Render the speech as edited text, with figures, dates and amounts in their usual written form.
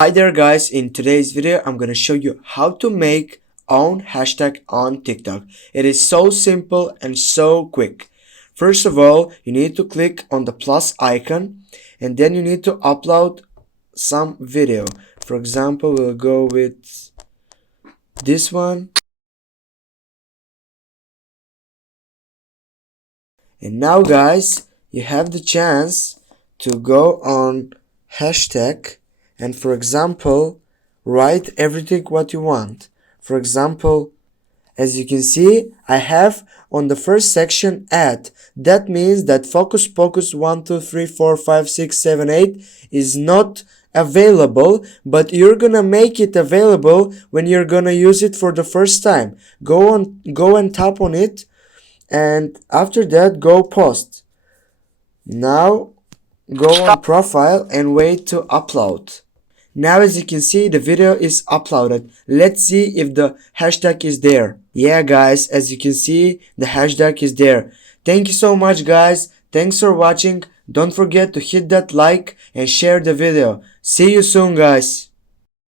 Hi there guys, in today's video I'm gonna show you how to make own hashtag on TikTok. It is so simple and so quick. First of all, you need to click on the plus icon and then you need to upload some video. For example, we'll go with this one. And now guys, you have the chance to go on hashtag and for example, write everything what you want. For example, as you can see, I have on the first section add. That means that Focus Pocus 1, 2, 3, 4, 5, 6, 7, 8 is not available, but you're gonna make it available when you're gonna use it for the first time. Go and tap on it, and after that go post. Now go on profile and wait to upload. Now as you can see, the video is uploaded. Let's see if the hashtag is there. Yeah guys, as you can see, the hashtag is there. Thank you so much guys. Thanks for watching. Don't forget to hit that like and share the video. See you soon guys.